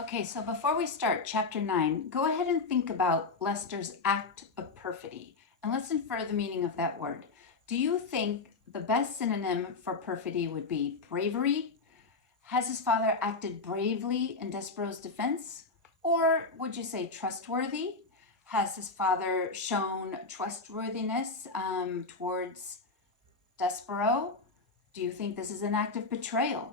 Okay, so before we start chapter 9, go ahead and think about Lester's act of perfidy and listen for the meaning of that word. Do you think the best synonym for perfidy would be bravery? Has his father acted bravely in Despereaux's defense? Or would you say trustworthy? Has his father shown trustworthiness towards Despereaux? Do you think this is an act of betrayal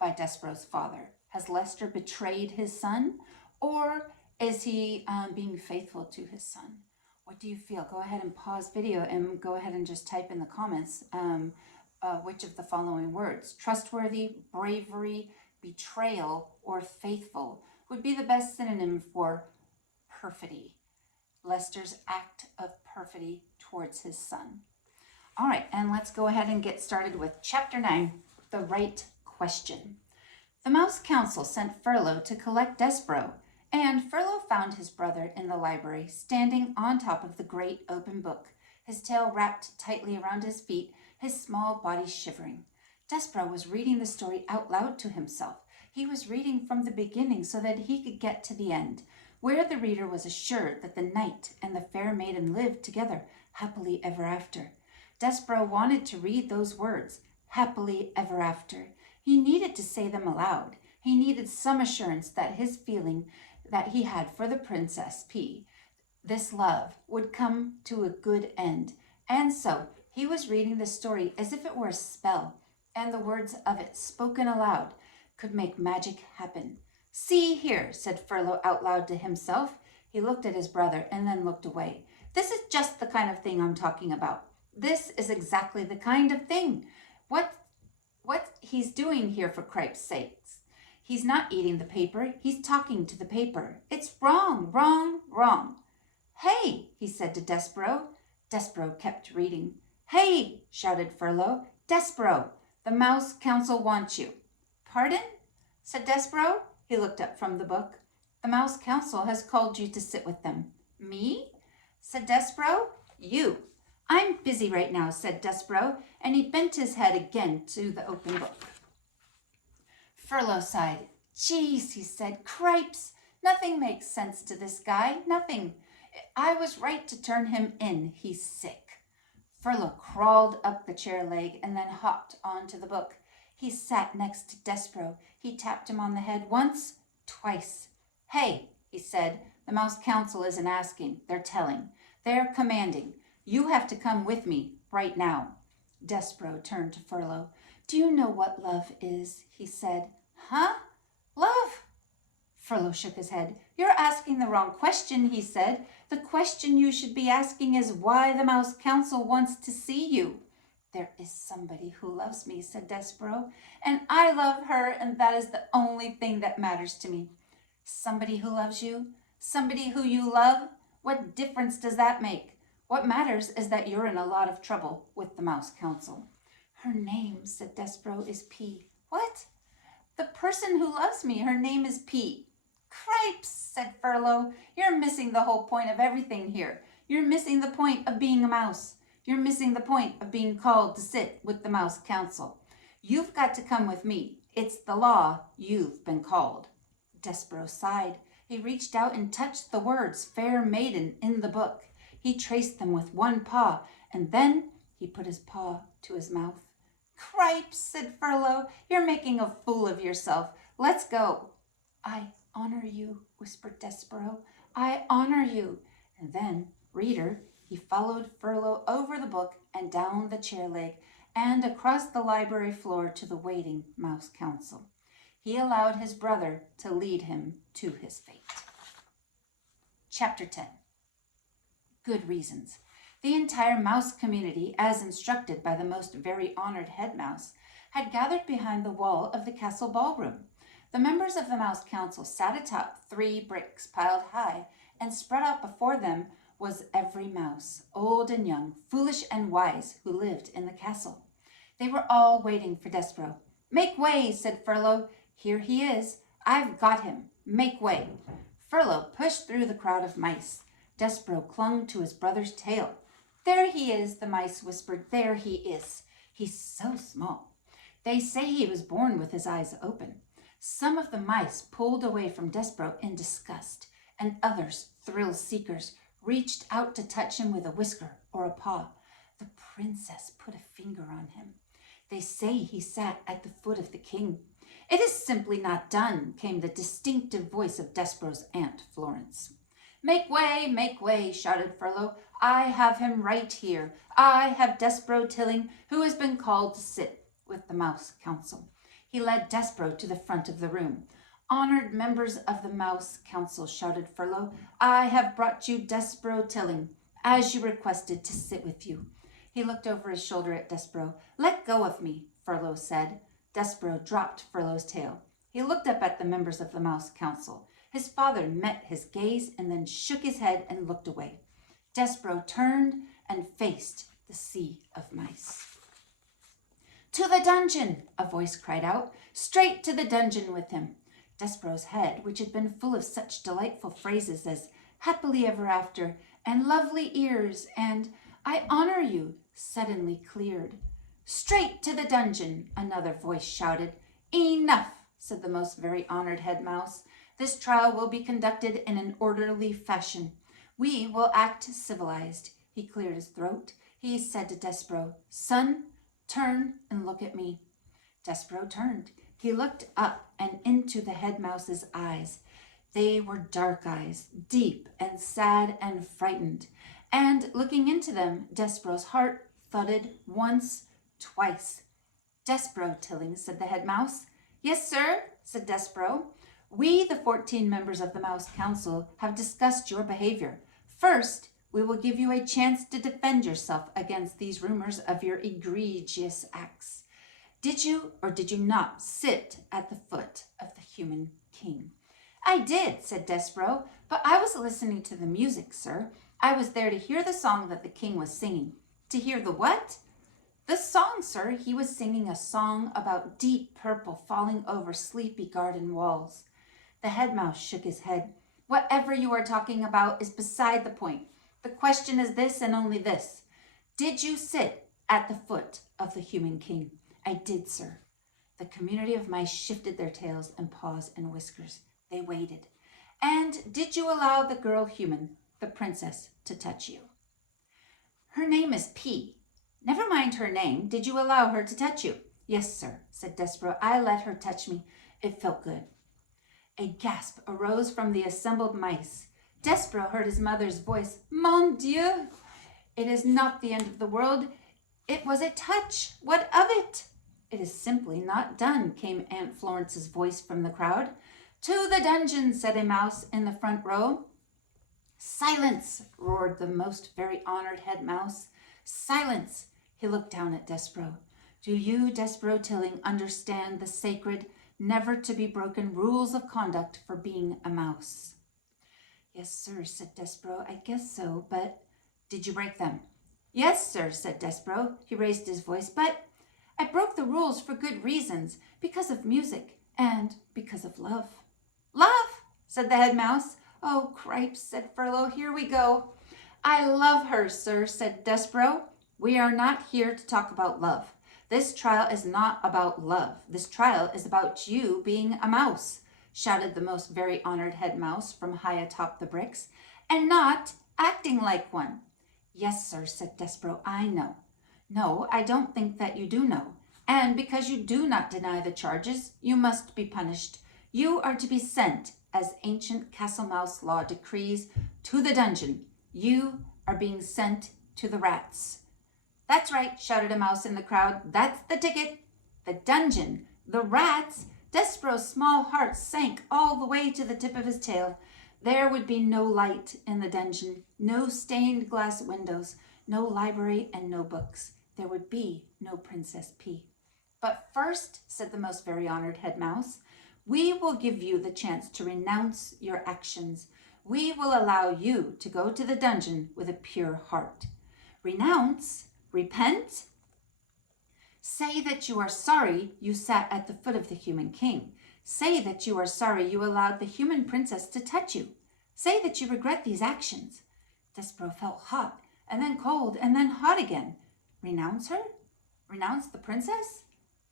by Despereaux's father? Has Lester betrayed his son, or is he being faithful to his son? What do you feel? Go ahead and pause video and go ahead and just type in the comments which of the following words, trustworthy, bravery, betrayal, or faithful, would be the best synonym for perfidy. Lester's act of perfidy towards his son. All right, and let's go ahead and get started with chapter 9, the right question. The Mouse Council sent Furlough to collect Despereaux, and Furlough found his brother in the library, standing on top of the great open book, his tail wrapped tightly around his feet, his small body shivering. Despereaux was reading the story out loud to himself. He was reading from the beginning so that he could get to the end, where the reader was assured that the knight and the fair maiden lived together, happily ever after. Despereaux wanted to read those words, happily ever after. He needed to say them aloud. He needed some assurance that his feeling that he had for the Princess P, this love, would come to a good end. And so he was reading the story as if it were a spell, and the words of it, spoken aloud, could make magic happen. See here, said Furlough out loud to himself. He looked at his brother and then looked away. This is just the kind of thing I'm talking about. This is exactly the kind of thing. What he's doing here, for cripe's sakes. He's not eating the paper. He's talking to the paper. It's wrong, wrong, wrong. Hey, he said to Despereaux. Despereaux kept reading. Hey, shouted Furlough. Despereaux, the Mouse Council wants you. Pardon? Said Despereaux. He looked up from the book. The Mouse Council has called you to sit with them. Me? Said Despereaux. You. I'm busy right now, said Despereaux, and he bent his head again to the open book. Furlough sighed. Geez, he said, cripes, nothing makes sense to this guy, nothing. I was right to turn him in, he's sick. Furlough crawled up the chair leg and then hopped onto the book. He sat next to Despereaux. He tapped him on the head once, twice. Hey, he said, the Mouse Council isn't asking, they're telling. They're commanding. You have to come with me right now. Despereaux turned to Furlough. Do you know what love is? He said. Huh? Love? Furlough shook his head. You're asking the wrong question, he said. The question you should be asking is why the Mouse Council wants to see you. There is somebody who loves me, said Despereaux, and I love her, and that is the only thing that matters to me. Somebody who loves you? Somebody who you love? What difference does that make? What matters is that you're in a lot of trouble with the Mouse Council. Her name, said Despereaux, is P. What? The person who loves me, her name is P. Cripes, said Furlough. You're missing the whole point of everything here. You're missing the point of being a mouse. You're missing the point of being called to sit with the Mouse Council. You've got to come with me. It's the law. You've been called. Despereaux sighed. He reached out and touched the words fair maiden in the book. He traced them with one paw, and then he put his paw to his mouth. Cripes, said Furlough, you're making a fool of yourself. Let's go. I honor you, whispered Despereaux. I honor you. And then, reader, he followed Furlough over the book and down the chair leg and across the library floor to the waiting Mouse Council. He allowed his brother to lead him to his fate. Chapter 10. Good reasons. The entire mouse community, as instructed by the most very honored head mouse, had gathered behind the wall of the castle ballroom. The members of the Mouse Council sat atop 3 bricks piled high, and spread out before them was every mouse, old and young, foolish and wise, who lived in the castle. They were all waiting for Despereaux. Make way, said Furlough. Here he is. I've got him. Make way. Furlough pushed through the crowd of mice. Despereaux clung to his brother's tail. There he is, the mice whispered. There he is. He's so small. They say he was born with his eyes open. Some of the mice pulled away from Despereaux in disgust, and others, thrill-seekers, reached out to touch him with a whisker or a paw. The princess put a finger on him. They say he sat at the foot of the king. It is simply not done, came the distinctive voice of Despereaux's Aunt Florence. Make way, shouted Furlough. I have him right here. I have Despereaux Tilling, who has been called to sit with the Mouse Council. He led Despereaux to the front of the room. Honored members of the Mouse Council, shouted Furlough, I have brought you Despereaux Tilling, as you requested, to sit with you. He looked over his shoulder at Despereaux. Let go of me, Furlough said. Despereaux dropped Furlough's tail. He looked up at the members of the Mouse Council. His father met his gaze and then shook his head and looked away. Despereaux turned and faced the sea of mice. To the dungeon, a voice cried out. Straight to the dungeon with him. Despereaux's head, which had been full of such delightful phrases as happily ever after and lovely ears and I honor you, suddenly cleared. Straight to the dungeon, another voice shouted. Enough, said the most very honored head mouse. This trial will be conducted in an orderly fashion. We will act civilized. He cleared his throat. He said to Despereaux, Son, turn and look at me. Despereaux turned. He looked up and into the head mouse's eyes. They were dark eyes, deep and sad and frightened. And looking into them, Despereaux's heart thudded once, twice. Despereaux Tilling, said the head mouse. Yes, sir, said Despereaux. We, the 14 members of the Mouse Council, have discussed your behavior. First, we will give you a chance to defend yourself against these rumors of your egregious acts. Did you or did you not sit at the foot of the human king? I did, said Despereaux, but I was listening to the music, sir. I was there to hear the song that the king was singing. To hear the what? The song, sir. He was singing a song about deep purple falling over sleepy garden walls. The head mouse shook his head. Whatever you are talking about is beside the point. The question is this and only this. Did you sit at the foot of the human king? I did, sir. The community of mice shifted their tails and paws and whiskers. They waited. And did you allow the girl human, the princess, to touch you? Her name is P. Never mind her name. Did you allow her to touch you? Yes, sir, said Despereaux. I let her touch me. It felt good. A gasp arose from the assembled mice. Despereaux heard his mother's voice. Mon Dieu! It is not the end of the world. It was a touch. What of it? It is simply not done, came Aunt Florence's voice from the crowd. To the dungeon, said a mouse in the front row. Silence, roared the most very honored head mouse. Silence. He looked down at Despereaux. Do you, Despereaux Tilling, understand the sacred, never to be broken rules of conduct for being a mouse? Yes, sir, said Despereaux. I guess so, but did you break them? Yes, sir, said Despereaux. He raised his voice, but I broke the rules for good reasons, because of music and because of love. Love, said the head mouse. Oh, cripes, said Furlough. Here we go. I love her, sir, said Despereaux. We are not here to talk about love. This trial is not about love. This trial is about you being a mouse, shouted the most very honored head mouse from high atop the bricks, and not acting like one. Yes, sir, said Despereaux, I know. No, I don't think that you do know. And because you do not deny the charges, you must be punished. You are to be sent, as ancient castle mouse law decrees, to the dungeon. You are being sent to the rats. That's right, shouted a mouse in the crowd. That's the ticket. The dungeon. The rats. Despereaux's small heart sank all the way to the tip of his tail. There would be no light in the dungeon, no stained glass windows, no library and no books. There would be no Princess P. But first, said the most very honored head mouse, we will give you the chance to renounce your actions. We will allow you to go to the dungeon with a pure heart. Renounce? Repent? Say that you are sorry you sat at the foot of the human king. Say that you are sorry you allowed the human princess to touch you. Say that you regret these actions. Despereaux felt hot, and then cold, and then hot again. Renounce her? Renounce the princess?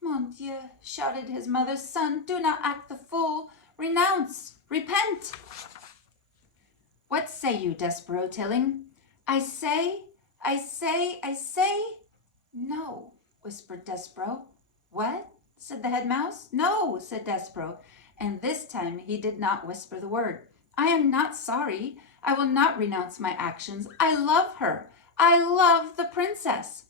Mon Dieu, shouted his mother, son, do not act the fool. Renounce, repent. What say you, Despereaux Tilling? I say. No, whispered Despereaux. What? Said the head mouse. No, said Despereaux, and this time he did not whisper the word. I am not sorry. I will not renounce my actions. I love her. I love the princess.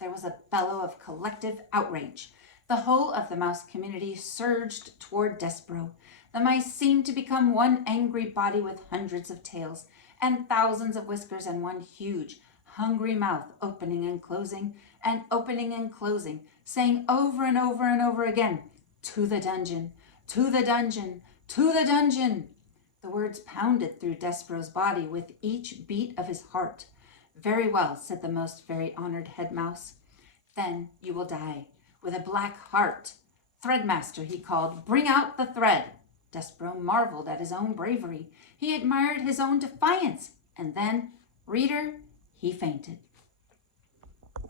There was a bellow of collective outrage. The whole of the mouse community surged toward Despereaux. The mice seemed to become one angry body with hundreds of tails and thousands of whiskers and one huge, hungry mouth opening and closing, saying over and over and over again, to the dungeon, to the dungeon, to the dungeon. The words pounded through Despereaux's body with each beat of his heart. Very well, said the most very honored head mouse. Then you will die with a black heart. Threadmaster, he called, bring out the thread. Despereaux marveled at his own bravery. He admired his own defiance. And then, reader, he fainted.